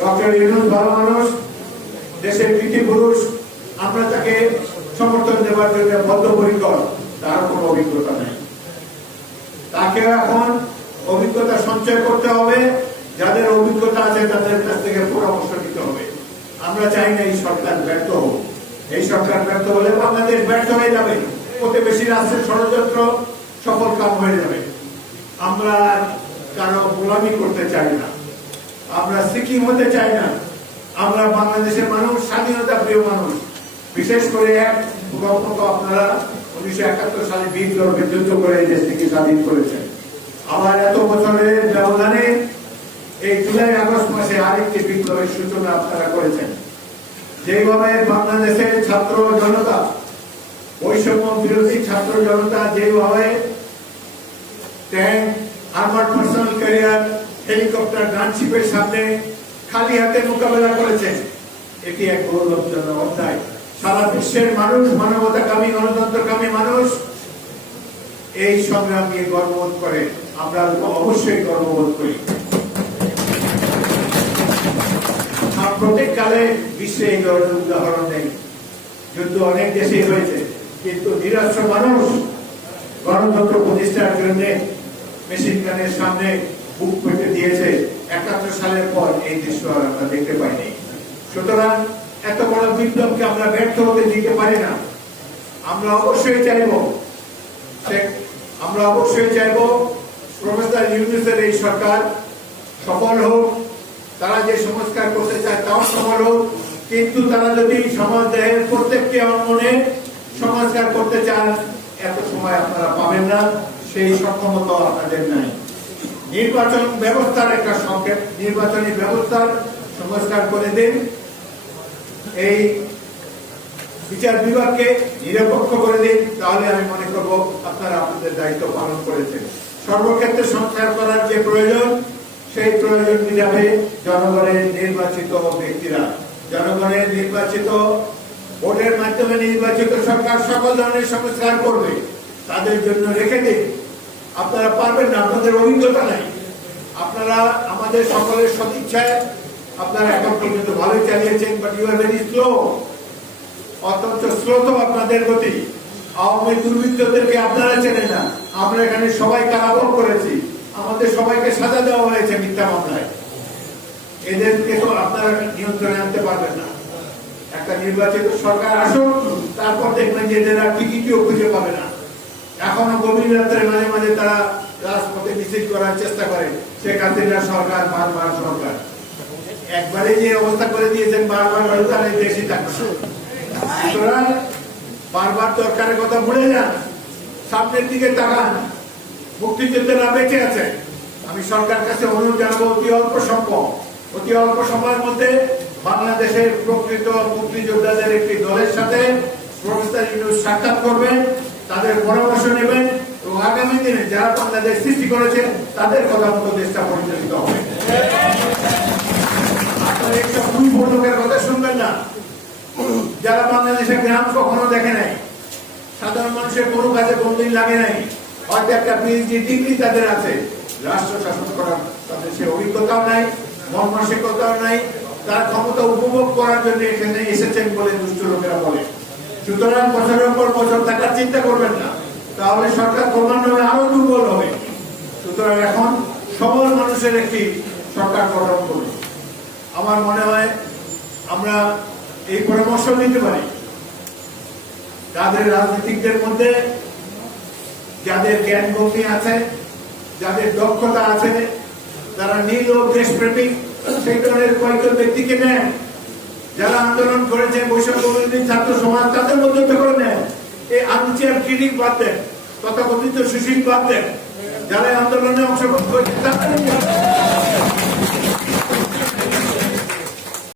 Doctor Yunus ভালো মানুষ, দেশের কৃতি পুরুষ, আমরা তাকে সমর্থন দেওয়ার জন্য বদ্ধপরিকর। তার কোনো অভিজ্ঞতা নেই, তাকে এখন অভিজ্ঞতা সঞ্চয় করতে হবে। যাদের অভিজ্ঞতা আছে তাদের কাছ থেকে পরামর্শ নিতে হবে। আমরা চাই না এই সরকার ব্যর্থ হোক। এই সরকার ব্যর্থ হলে বাংলাদেশ ব্যর্থ হয়ে যাবে, প্রতিবেশী রাষ্ট্রের ষড়যন্ত্র সফল কাম হয়ে যাবে। আমরা কারো গোলামি করতে চাই না, আমরা সিকিম হতে চাই না। আমরা বাংলাদেশের মানুষ, স্বাধীনতা প্রিয় মানুষ। বিশেষ করে এক ভূমিকম্প আপনারা 1971 সালে বিপ্লবের যুদ্ধ করে এই দেশটিকে স্বাধীন করেছেন। আবার এত বছরের ব্যবধানে এই জুলাই আগস্ট মাসে আরেকটি বিপ্লবের সূচনা আপনারা করেছেন। যেভাবে বাংলাদেশের ছাত্র জনতা, বৈষম্য বিরোধী ছাত্র জনতা যেভাবে tank, armoured personnel carrier, helicopter, গানশিপের সামনে খালি হাতে মোকাবেলা করেছেন, এটি এক গৌরবজনক অধ্যায়। সারা বিশ্বের মানুষ, মানবতাকামী, গণতন্ত্রকামী মানুষ এই সংগ্রাম নিয়ে গর্ববোধ করে। আমরা অবশ্যই গর্ববোধ করি। প্রত্যেক কালে বিশ্বে এই ধরনের উদাহরণ নেই। যুদ্ধ অনেক দেশে হয়েছে, কিন্তু নিরাশ্র মানুষ গণতন্ত্র প্রতিষ্ঠার জন্য মেশিন গানের সামনে বুক পেতে দিয়েছে। 71 সালের পর এই দৃশ্য আর আমরা দেখতে পাইনি। সুতরাং এত বড় বিপ্লবকে আমরা ব্যর্থ হতে দিতে পারি না। আমরা অবশ্যই চাইব প্রফেসর ইউনূসের এই সরকার সফল হোক। তারা যে সংস্কার করতে চায় তাও সফল হোক, কিন্তু তারা যদি সমাজের প্রত্যেকটি অঙ্গনে সংস্কার করতে চান, এত সময় আপনারা পাবেন না, সেই সক্ষমতা আপনাদের নাই। নির্বাচন ব্যবস্থার একটা সংক্ষেপ, নির্বাচনী ব্যবস্থার সংস্কার করে দিন। এই বিচার বিভাগকে নিরপেক্ষ করে দিন, তাহলে আমি মনে করব আপনারা আপনাদের দায়িত্ব পালন করেছেন। সর্বক্ষেত্রে সংস্কার করার যে প্রয়োজন, সেই প্রয়োজন মিটাবে জনগণের নির্বাচিত ব্যক্তিরা। জনগণের নির্বাচিত, ভোটের মাধ্যমে নির্বাচিত সরকার সকল ধরনের সংস্কার করবে, তাদের জন্য রেখে দিন। আপনারা পারবেন না, আপনাদের অভিজ্ঞতা নাই। আপনারা আমাদের সকলের সদিচ্ছায় আপনারা এখন পর্যন্ত ভালোই চালিয়েছেন, but you are very slow. অত্যন্ত স্রোত আপনাদের গতি। আওয়ামী দুর্বৃত্তদেরকে আপনারা চেনেন না। আমরা এখানে সবাই কারাভোগ করেছি, আমাদের সবাইকে সাজা দেওয়া হয়েছে মিথ্যা মামলায়। এদেরকে তো আপনারা নিয়ন্ত্রণে আনতে পারবেন না। একটা নির্বাচিত সরকার আসুক, তারপর দেখবেন যে এদের আর টিকিটিও খুঁজে পাবে না। এখনো গভীর রাত্রে মাঝে মাঝে তারা রাজপথে মিছিল করার চেষ্টা করে। শেখ হাসিনা সরকার, বারবার সরকার, একবারে যে অবস্থা করে দিয়েছেন, বারবার হয়তো দেশই থাকছে। সুতরাং বারবার দরকারের কথা ভুলে যান, সামনের দিকে তাকান। মুক্তিযোদ্ধারা বেঁচে আছে। আমি সরকার কাছে অনুরোধ জানাবো, অতি অল্প সময়ের মধ্যে বাংলাদেশের প্রকৃত মুক্তিযোদ্ধাদের একটি দলের সাথে প্রফেসর ইউনূস সাক্ষাৎ করবেন, তাদের পরামর্শ নেবেন এবং আগামী দিনে যারা বাংলাদেশ সৃষ্টি করেছে তাদের কথা মতো দেশটা পরিচালিত হবে। আপনারা এইসব দুর্বল লোকের কথা শুনবেন না, যারা বাংলাদেশের গ্রাম কখনো দেখে নাই, সাধারণ মানুষের কোনো কাজে কোনদিন লাগে নাই, হয়তো একটা পিএইচডি ডিগ্রি তাদের আছে, রাষ্ট্র শাসন করার তাদের সে অভিজ্ঞতাও নাই, মন মানসিকতাও নাই। তার ক্ষমতা উপভোগ করার জন্য এখানে এসেছেন বলে দুষ্ট লোকেরা বলে। সুতরাং বছরের পর বছর থাকার চিন্তা করবেন না, তাহলে সরকার ক্রমান্বয়ে আরো দুর্বল হবে। সুতরাং এখন সবল মানুষের একটি সরকার গঠন করবে। আমার মনে হয় আমরা এই পরামর্শ নিতে পারি, যাদের রাজনীতিকদের মধ্যে যাদের জ্ঞান গম্ভীর আছে, যাদের দক্ষতা আছে, যারা নীল ও দেশপ্রেমিক, সেই ধরনের কয়েকজন ব্যক্তিকে নেন। যারা আন্দোলন করেছে, বৈষম্য বিরোধী ছাত্র সমাজ, তাদের মধ্যে করে নেন। এই আর্মচেয়ার ক্রিটিক বাদ দেন, তথাকথিত সুশীল বাদ দেন। যারা আন্দোলনে অংশগ্রহণ করেছে তাদের